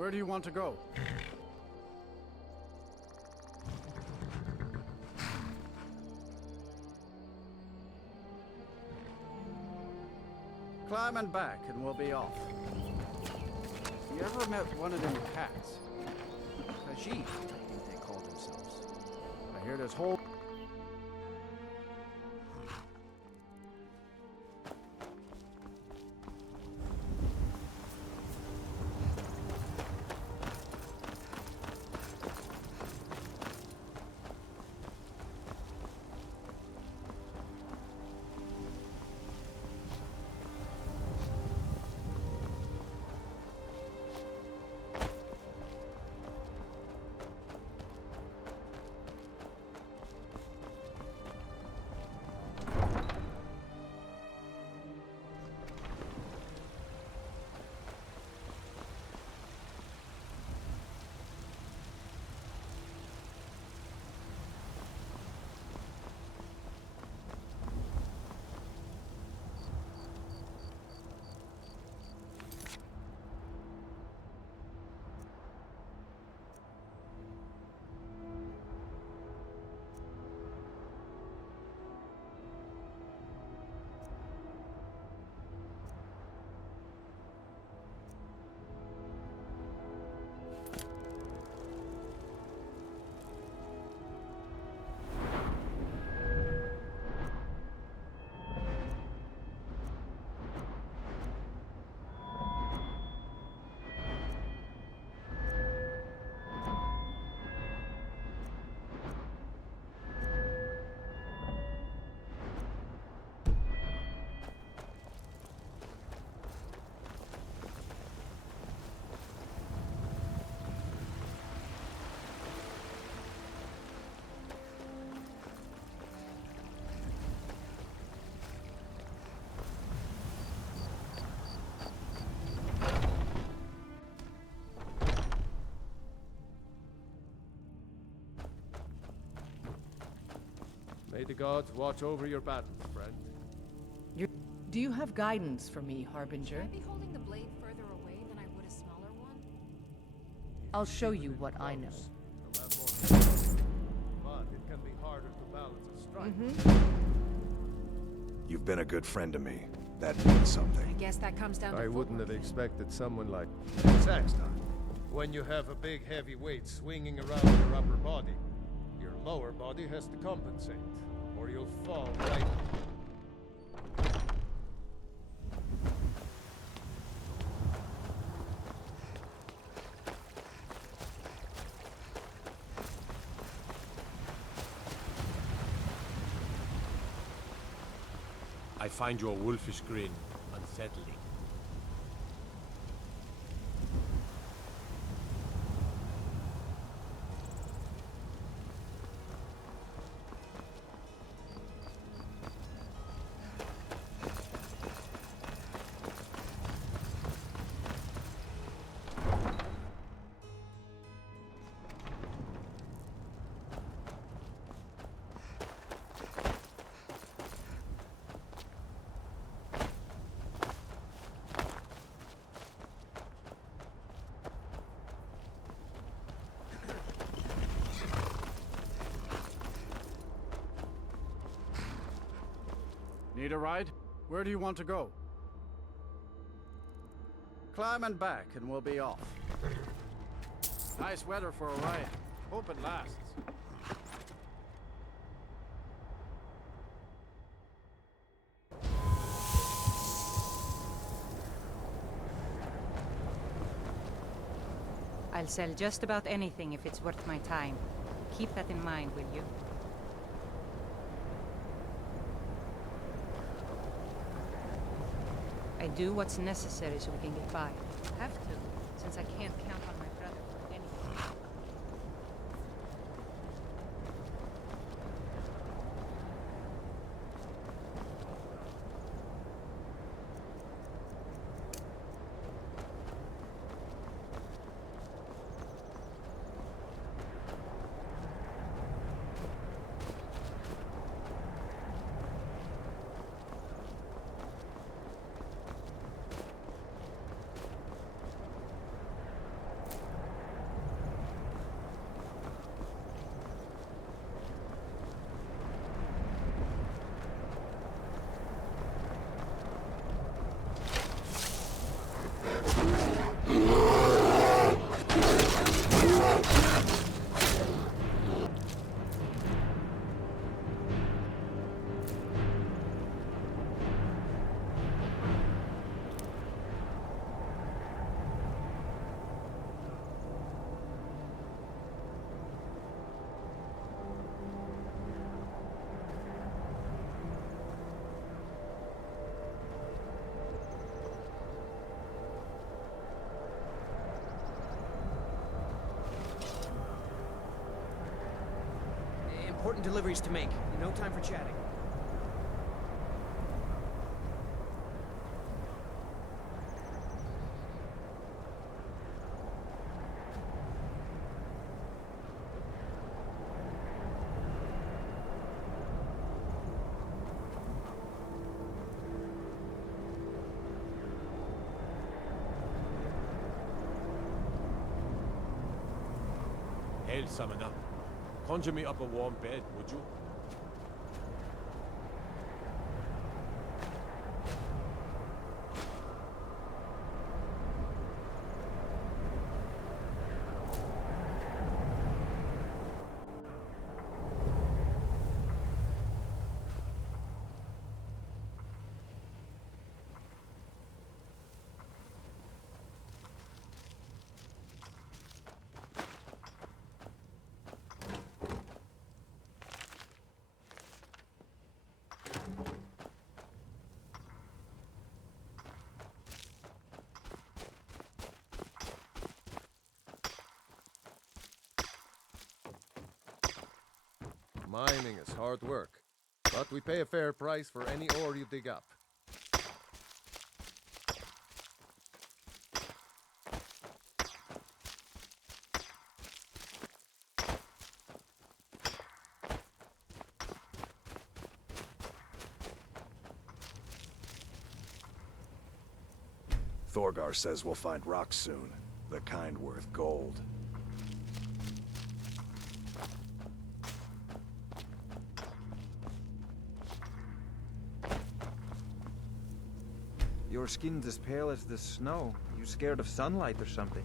Where do you want to go? Climb and back, and we'll be off. You ever met one of them cats? Khajiit, I think they call themselves. I hear this whole... May the gods watch over your battles, friend. Do you have guidance for me, Harbinger? Should I be holding the blade further away than I would a smaller one? I'll show you what I know. You'll have more control, but it can be harder to balance a strike. You've been a good friend to me. That means something. I guess that comes down to I wouldn't have footwork. expected someone like Sanctum. When you have a big heavy weight swinging around your upper body, your lower body has to compensate, or you'll fall right. I find your wolfish grin unsettling. Need a ride? Where do you want to go? Climb and back, and we'll be off. Nice weather for a ride. Hope it lasts. I'll sell just about anything if it's worth my time. Keep that in mind, will you? I do what's necessary so we can get by. Have to, since I can't count on my brother for anything. important deliveries to make. No time for chatting. Hail, summoner. Conjure me up a warm bed, would you? Mining is hard work, but we pay a fair price for any ore you dig up. Thorgar says we'll find rocks soon, the kind worth gold. Your skin's as pale as the snow. You scared of sunlight or something?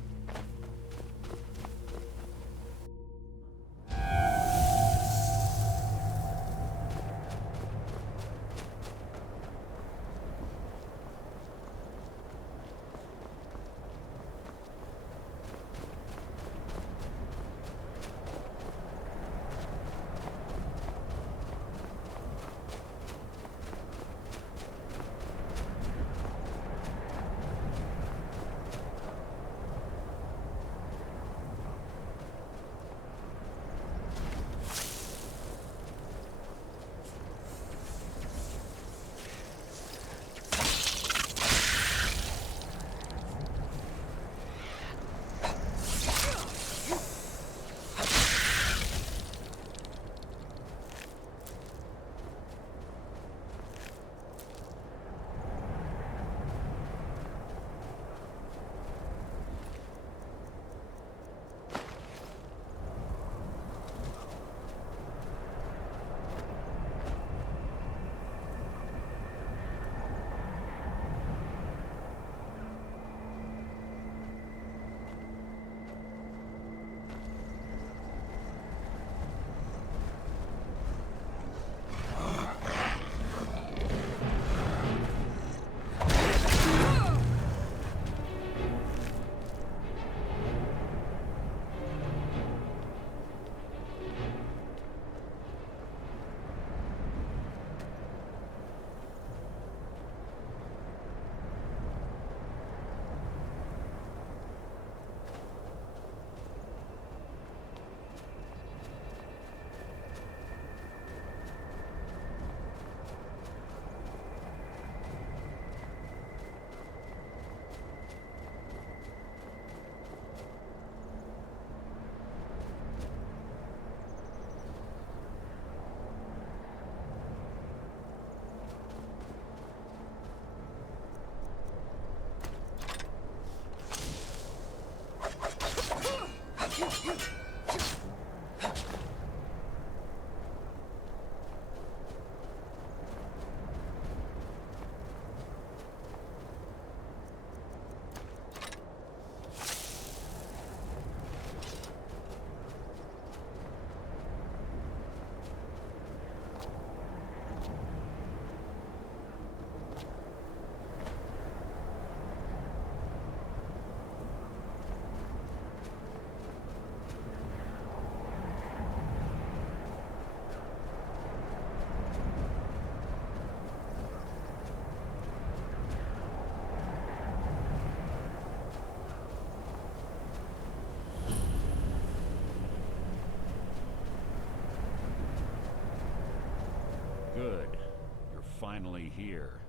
finally here.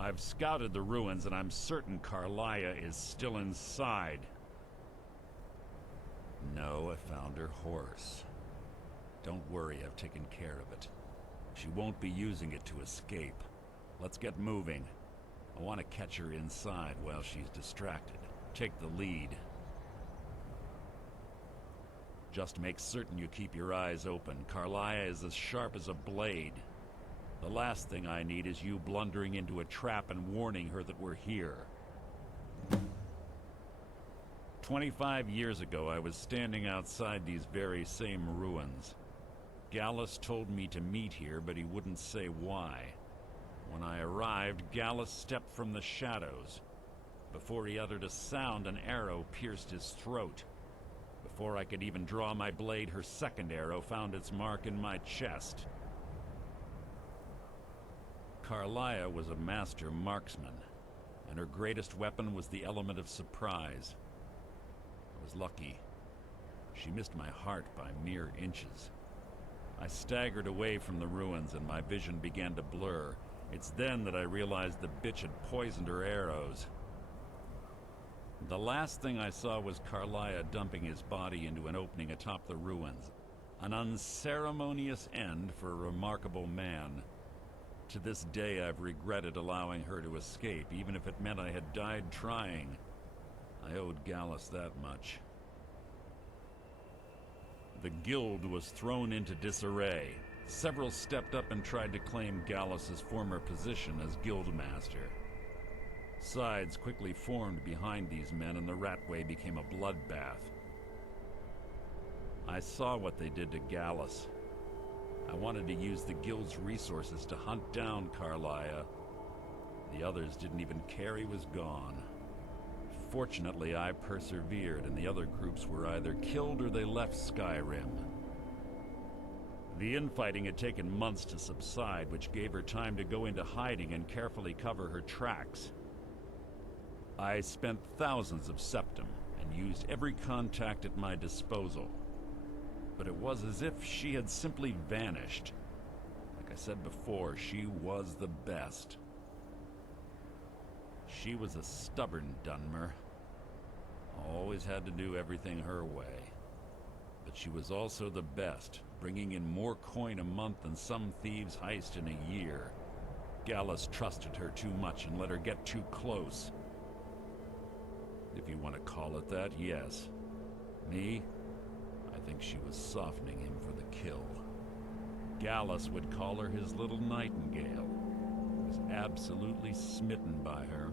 I've scouted the ruins and I'm certain Carlia is still inside. No, I found her horse. Don't worry, I've taken care of it. She won't be using it to escape. Let's get moving. I want to catch her inside while she's distracted. Take the lead. Just make certain you keep your eyes open. Carlia is as sharp as a blade. The last thing I need is you blundering into a trap and warning her that we're here. 25 years ago, I was standing outside these very same ruins. Gallus told me to meet here, but he wouldn't say why. When I arrived, Gallus stepped from the shadows. Before he uttered a sound, an arrow pierced his throat. Before I could even draw my blade, her second arrow found its mark in my chest. Carlia was a master marksman, and her greatest weapon was the element of surprise. I was lucky. She missed my heart by mere inches. I staggered away from the ruins and my vision began to blur. It's then that I realized the bitch had poisoned her arrows. The last thing I saw was Carlia dumping his body into an opening atop the ruins. An unceremonious end for a remarkable man. To this day I've regretted allowing her to escape, even if it meant I had died trying. I owed Gallus that much. The guild was thrown into disarray. Several stepped up and tried to claim Gallus's former position as guildmaster. Sides quickly formed behind these men and the Ratway became a bloodbath. I saw what they did to Gallus. I wanted to use the guild's resources to hunt down Carlia. The others didn't even care he was gone. Fortunately, I persevered, and the other groups were either killed or they left Skyrim. The infighting had taken months to subside, which gave her time to go into hiding and carefully cover her tracks. I spent thousands of Sanctum and used every contact at my disposal. But it was as if she had simply vanished. Like I said before, she was the best. She was a stubborn Dunmer. Always had to do everything her way. But she was also the best, bringing in more coin a month than some thieves heist in a year. Gallus trusted her too much and let her get too close. If you want to call it that, yes. Me? I think she was softening him for the kill. Gallus would call her his little nightingale. He was absolutely smitten by her.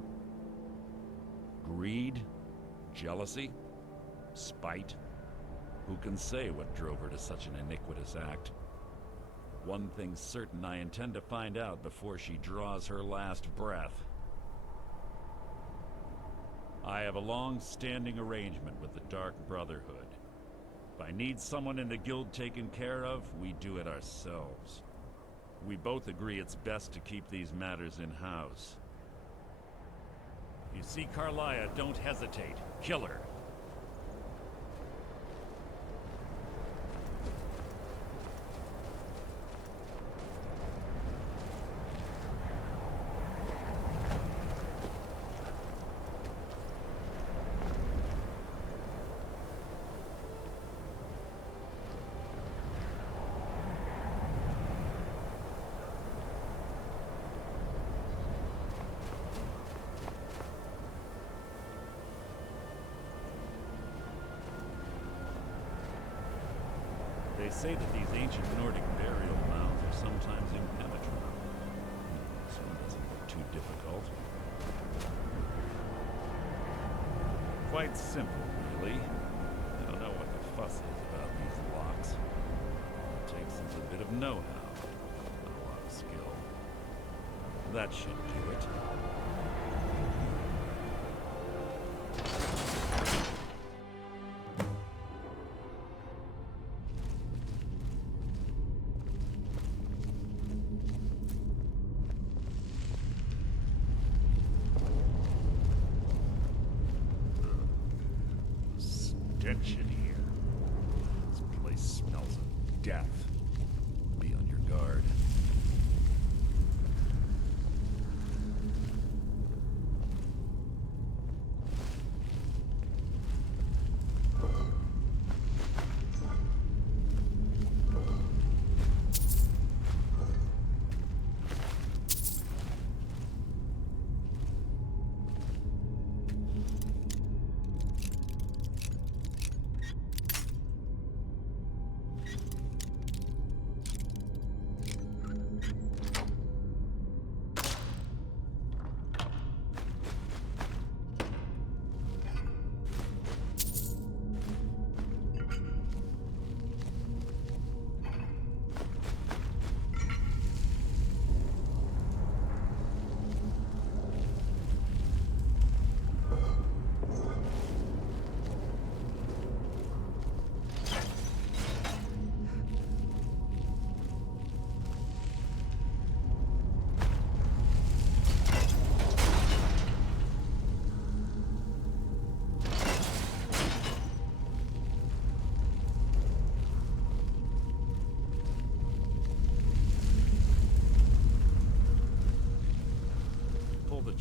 Greed? Jealousy? Spite? Who can say what drove her to such an iniquitous act? One thing's certain, I intend to find out before she draws her last breath. I have a long-standing arrangement with the Dark Brotherhood. If I need someone in the guild taken care of, we do it ourselves. We both agree it's best to keep these matters in-house. You see Carlia, don't hesitate. Kill her. They say that these ancient Nordic burial mounds are sometimes impenetrable. This one doesn't look too difficult. Quite simple, really. I don't know what the fuss is about these locks. All it takes is a bit of know-how, not a lot of skill. That should do it. Stench in here. This place smells of death. Be on your guard.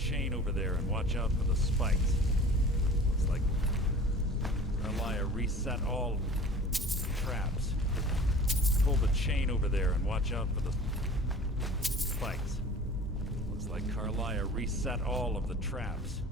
chain over there and watch out for the spikes. Looks like Carlia reset all traps. Pull the chain over there and watch out for the spikes. Looks like Carlia reset all of the traps.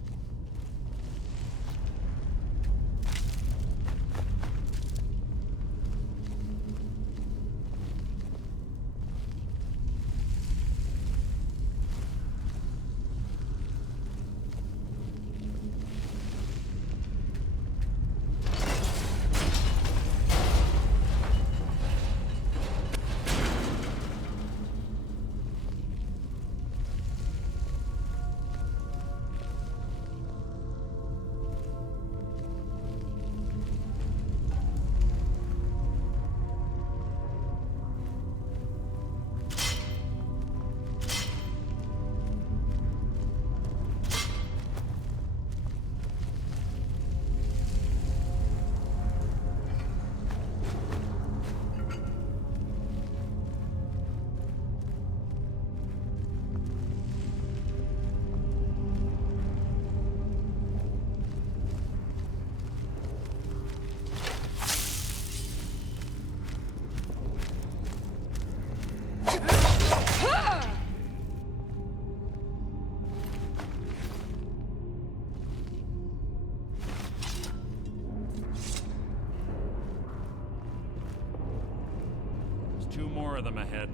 Two more of them ahead.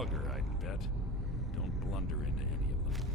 vulgar, I'd bet. Don't blunder into any of them.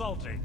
insulting.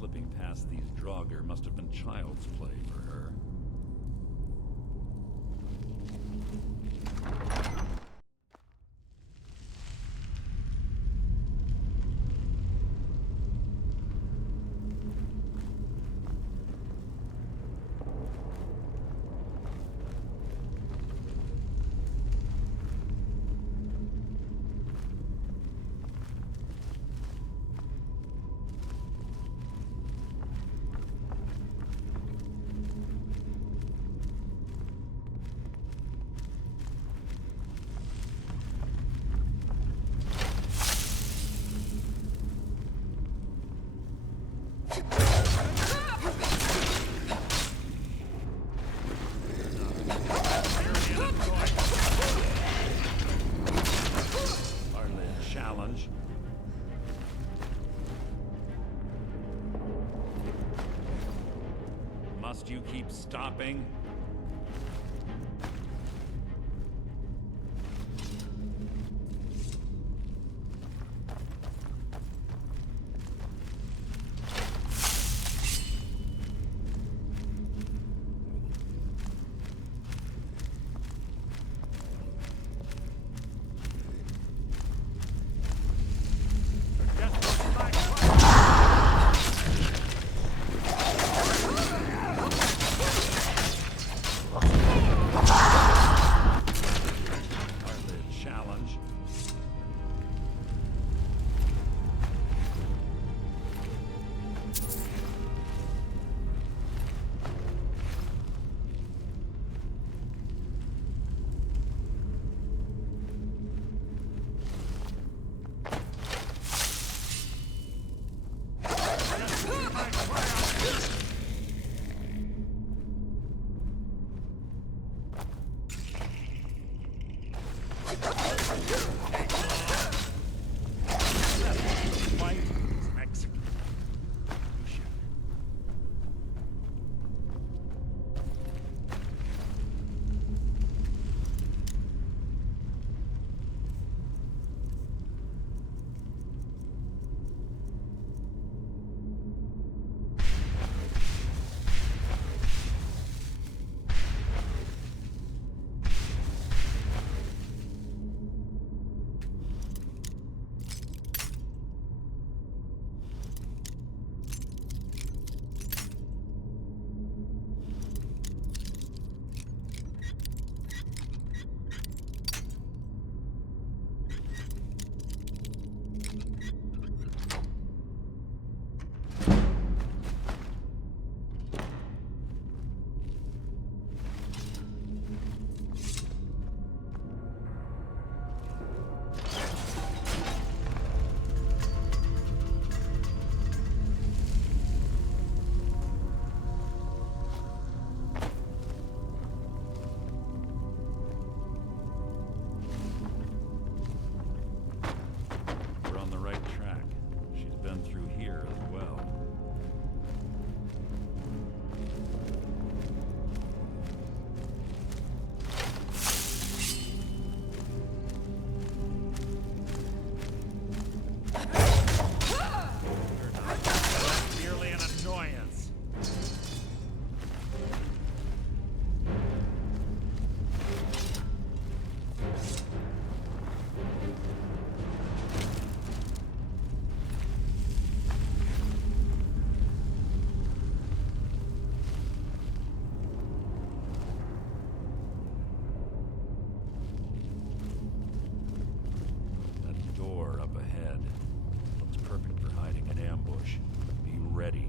Slipping past these Draugr must have been child's play for her. challenge. Must you keep stopping? Challenge. White is Mexican. Shit. We're on the right track. She's been through here as well. That's merely an annoyance. That door up ahead looks perfect for hiding an ambush. Be ready.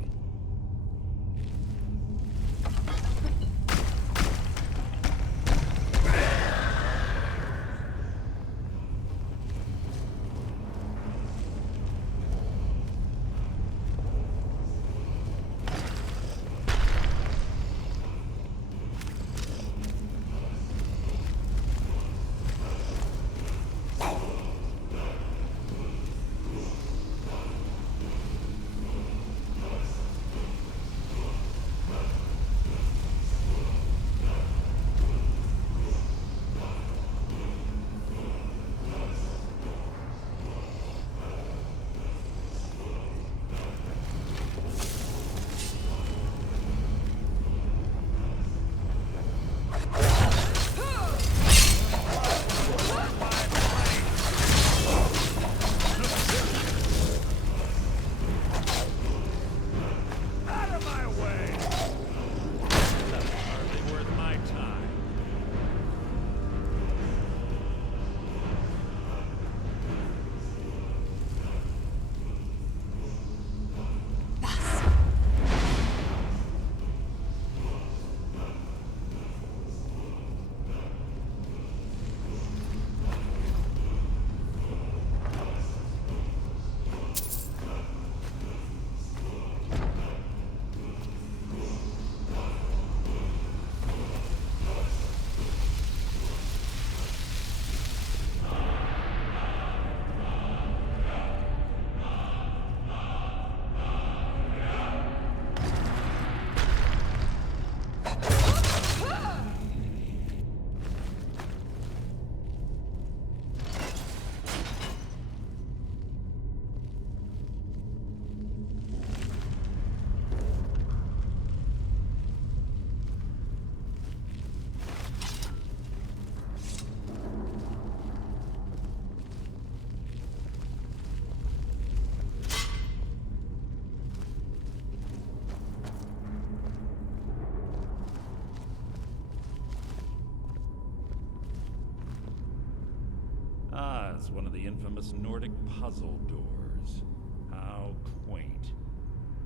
was one of the infamous Nordic puzzle doors. How quaint.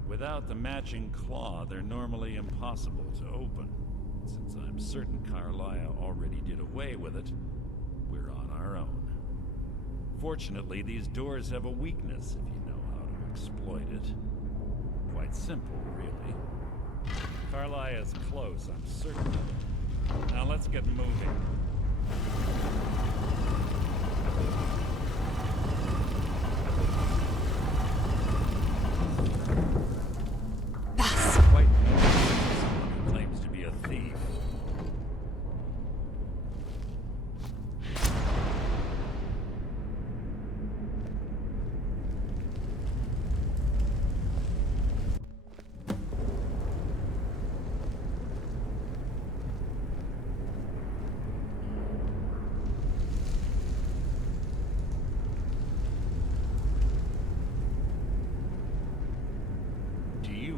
Without the matching claw, they're normally impossible to open. Since I'm certain Carlia already did away with it, we're on our own. Fortunately, these doors have a weakness if you know how to exploit it. Quite simple, really. Carlia is close, I'm certain of it. Now let's get moving. Quite someone who claims to be a thief.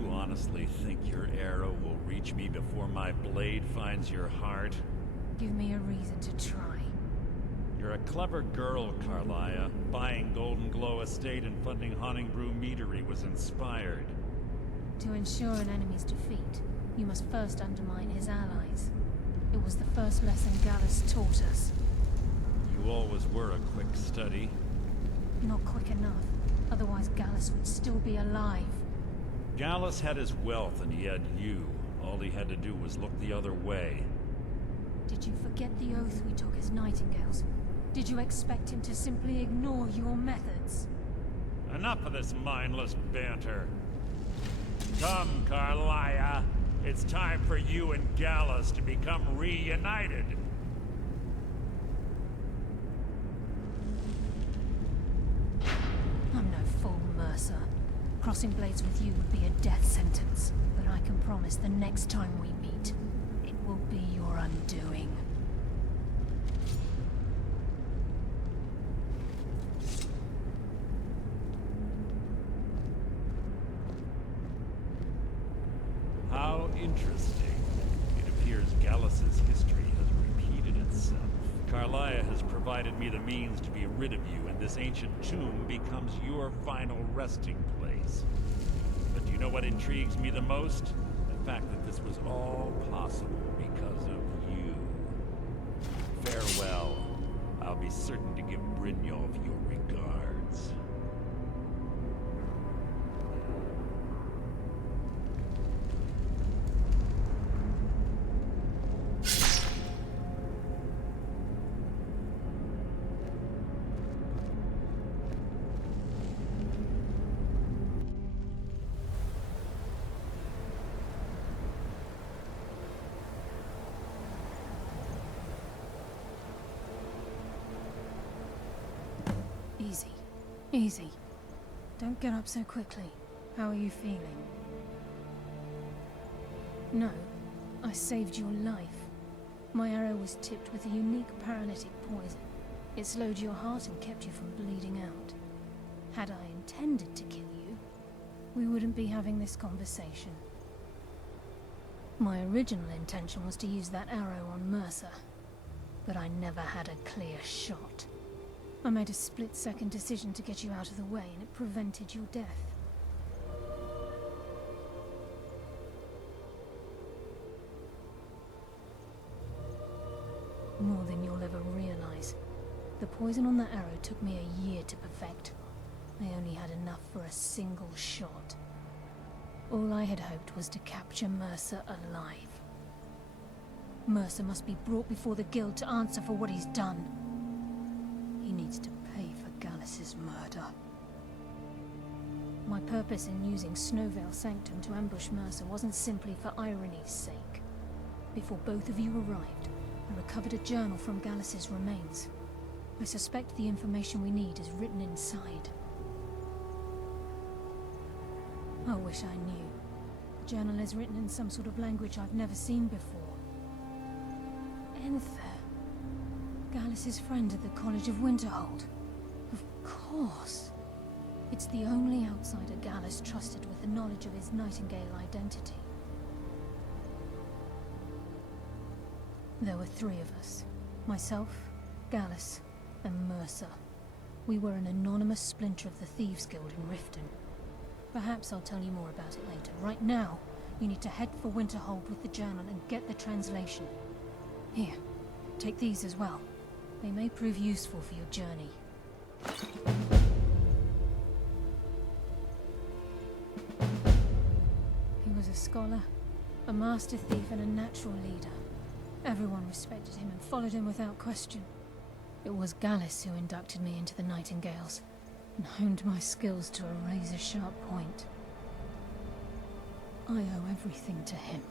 Honestly think your arrow will reach me before my blade finds your heart? Give me a reason to try. You're a clever girl, Carlia. Buying Golden Glow Estate and funding Honningbrew Meadery was inspired. To ensure an enemy's defeat, you must first undermine his allies. It was the first lesson Gallus taught us. You always were a quick study. Not quick enough, otherwise Gallus would still be alive. Gallus had his wealth and he had you. All he had to do was look the other way. Did you forget the oath we took as Nightingales? Did you expect him to simply ignore your methods? Enough of this mindless banter. Come, Carlia. It's time for you and Gallus to become reunited. I'm no fool, Mercer. Crossing blades with you would be a death sentence, but I can promise the next time we meet, it will be your undoing. How interesting. It appears Gallus's history has repeated itself. Carlia has provided me the means to be rid of you, and this ancient tomb becomes your final resting place. But do you know what intrigues me the most? The fact that this was all possible because of you. Farewell. I'll be certain to give Brynjolf your regards. Easy. Easy. Don't get up so quickly. How are you feeling? No. I saved your life. My arrow was tipped with a unique paralytic poison. It slowed your heart and kept you from bleeding out. Had I intended to kill you, we wouldn't be having this conversation. My original intention was to use that arrow on Mercer, but I never had a clear shot. I made a split-second decision to get you out of the way, and it prevented your death. More than you'll ever realize. The poison on that arrow took me a year to perfect. I only had enough for a single shot. All I had hoped was to capture Mercer alive. Mercer must be brought before the Guild to answer for what he's done. He needs to pay for Gallus's murder. My purpose in using Snowvale Sanctum to ambush Mercer wasn't simply for irony's sake. Before both of you arrived, I recovered a journal from Gallus's remains. I suspect the information we need is written inside. I wish I knew. The journal is written in some sort of language I've never seen before. Enther. Gallus's friend at the College of Winterhold. Of course. It's the only outsider Gallus trusted with the knowledge of his Nightingale identity. There were 3 of us. Myself, Gallus, and Mercer. We were an anonymous splinter of the Thieves Guild in Riften. Perhaps I'll tell you more about it later. Right now, you need to head for Winterhold with the journal and get the translation. Here, take these as well. They may prove useful for your journey. He was a scholar, a master thief, and a natural leader. Everyone respected him and followed him without question. It was Gallus who inducted me into the Nightingales, and honed my skills to a razor-sharp point. I owe everything to him.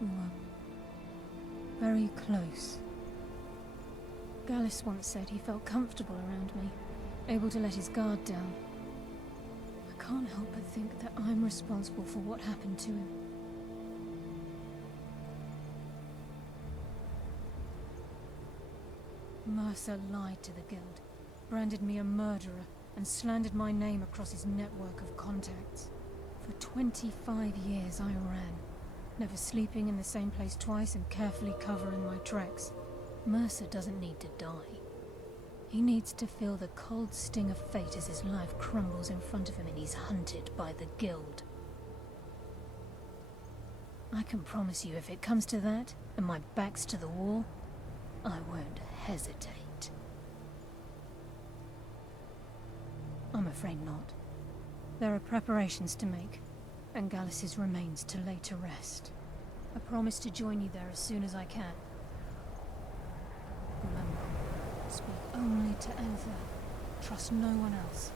We were very close. Gallus once said he felt comfortable around me, able to let his guard down. I can't help but think that I'm responsible for what happened to him. Mercer lied to the Guild, branded me a murderer, and slandered my name across his network of contacts. For 25 years I ran, never sleeping in the same place twice and carefully covering my tracks. Mercer doesn't need to die. He needs to feel the cold sting of fate as his life crumbles in front of him and he's hunted by the Guild. I can promise you, if it comes to that, and my back's to the wall, I won't hesitate. I'm afraid not. There are preparations to make, and Gallus's remains to lay to rest. I promise to join you there as soon as I can. Remember, speak only to Anther. Trust no one else.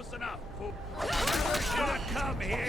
close enough, fool. Never should have come here!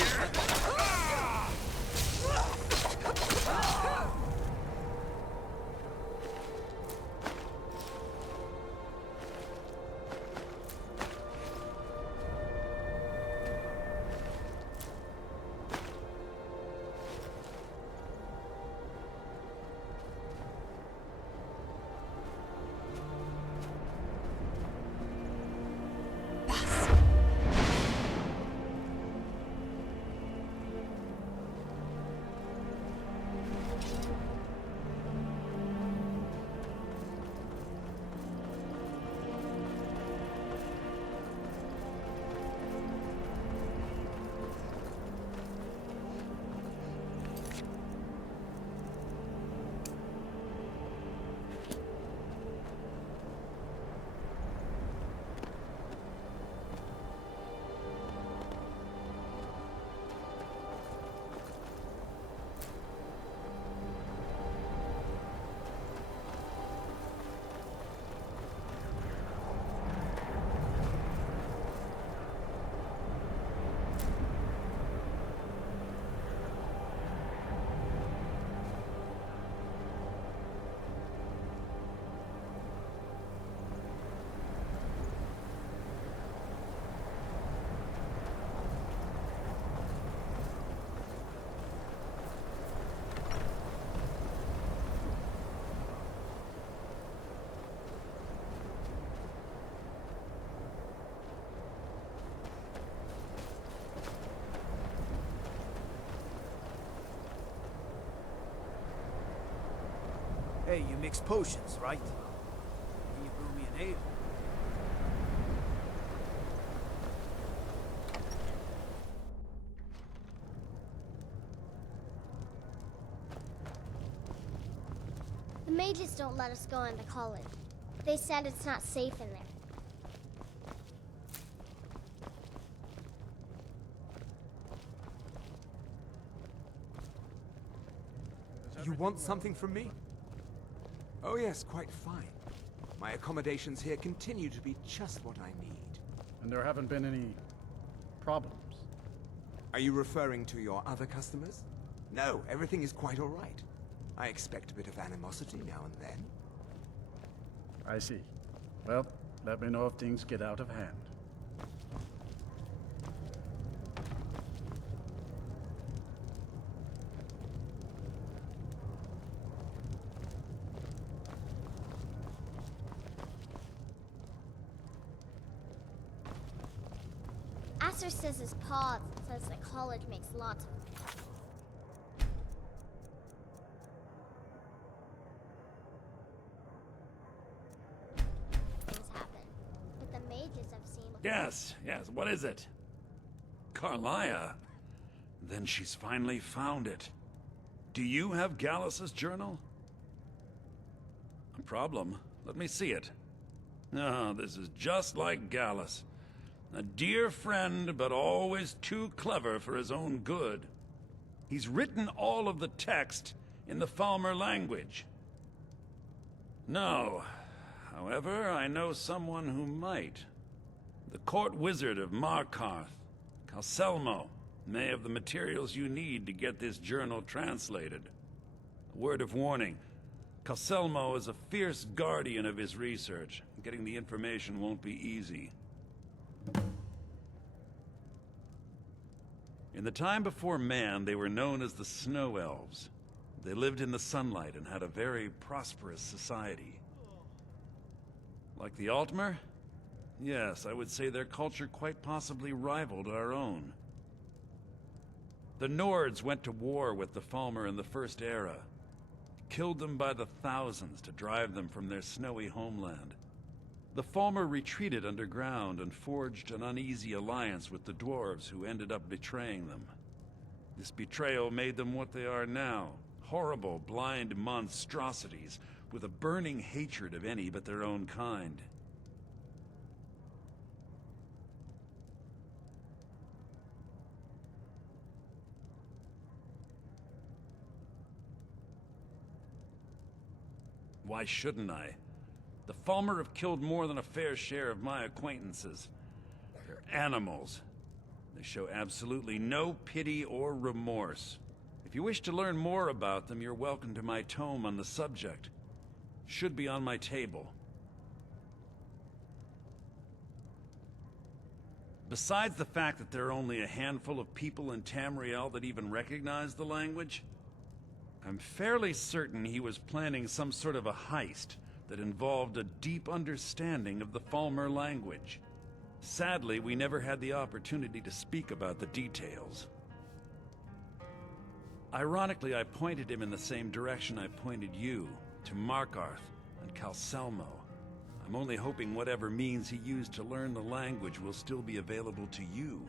Hey, you mix potions, right? Can you brew me an ale? The mages don't let us go into college. They said it's not safe in there. You want something from me? Oh yes, quite fine. My accommodations here continue to be just what I need. And there haven't been any problems? Are you referring to your other customers? No, everything is quite all right. I expect a bit of animosity now and then. I see. Well, let me know if things get out of hand. Azure says his paw says the college makes lots of things happen. But the mages I've seen... Yes, what is it? Carlia? Then she's finally found it. Do you have Gallus's journal? A problem? Let me see it. No, this is just like Gallus. A dear friend, but always too clever for his own good. He's written all of the text in the Falmer language. No. However, I know someone who might. The court wizard of Markarth, Calselmo, may have the materials you need to get this journal translated. A word of warning. Calselmo is a fierce guardian of his research. Getting the information won't be easy. In the time before man, they were known as the Snow Elves. They lived in the sunlight and had a very prosperous society. Like the Altmer? Yes, I would say their culture quite possibly rivaled our own. The Nords went to war with the Falmer in the First Era. Killed them by the thousands to drive them from their snowy homeland. The Falmer retreated underground and forged an uneasy alliance with the dwarves who ended up betraying them. This betrayal made them what they are now, horrible, blind monstrosities with a burning hatred of any but their own kind. Why shouldn't I? The Falmer have killed more than a fair share of my acquaintances. Their animals. They show absolutely no pity or remorse. If you wish to learn more about them, you're welcome to my tome on the subject. Should be on my table. Besides the fact that there are only a handful of people in Tamriel that even recognize the language, I'm fairly certain he was planning some sort of a heist that involved a deep understanding of the Falmer language. Sadly, we never had the opportunity to speak about the details. Ironically, I pointed him in the same direction I pointed you, to Markarth and Calselmo. I'm only hoping whatever means he used to learn the language will still be available to you.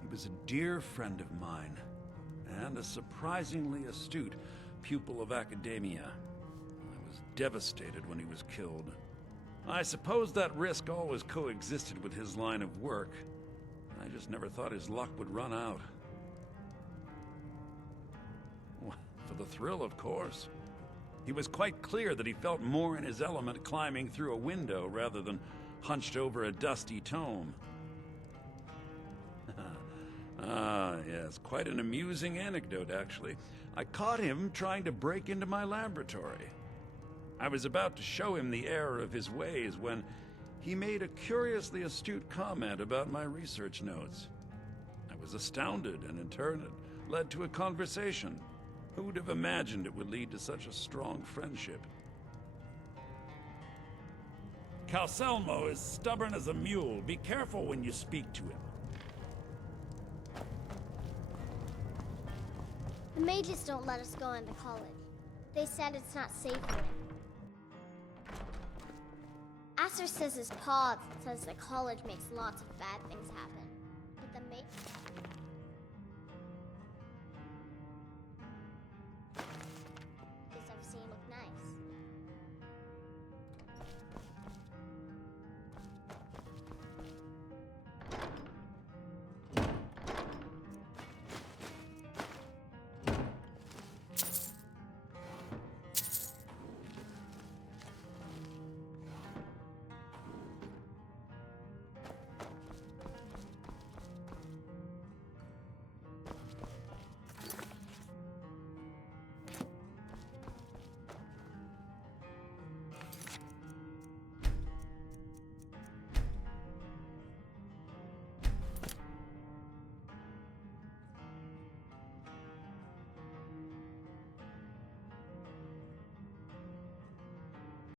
He was a dear friend of mine, and a surprisingly astute pupil of academia. I was devastated when he was killed. I suppose that risk always coexisted with his line of work. I just never thought his luck would run out. For the thrill, of course. He was quite clear that he felt more in his element climbing through a window rather than hunched over a dusty tome. Yes, quite an amusing anecdote, actually. I caught him trying to break into my laboratory. I was about to show him the error of his ways when he made a curiously astute comment about my research notes. I was astounded, and in turn it led to a conversation. Who would have imagined it would lead to such a strong friendship? Calselmo is stubborn as a mule. Be careful when you speak to him. The mages don't let us go into college. They said it's not safe here. Azure says his paw says the college makes lots of bad things happen. But the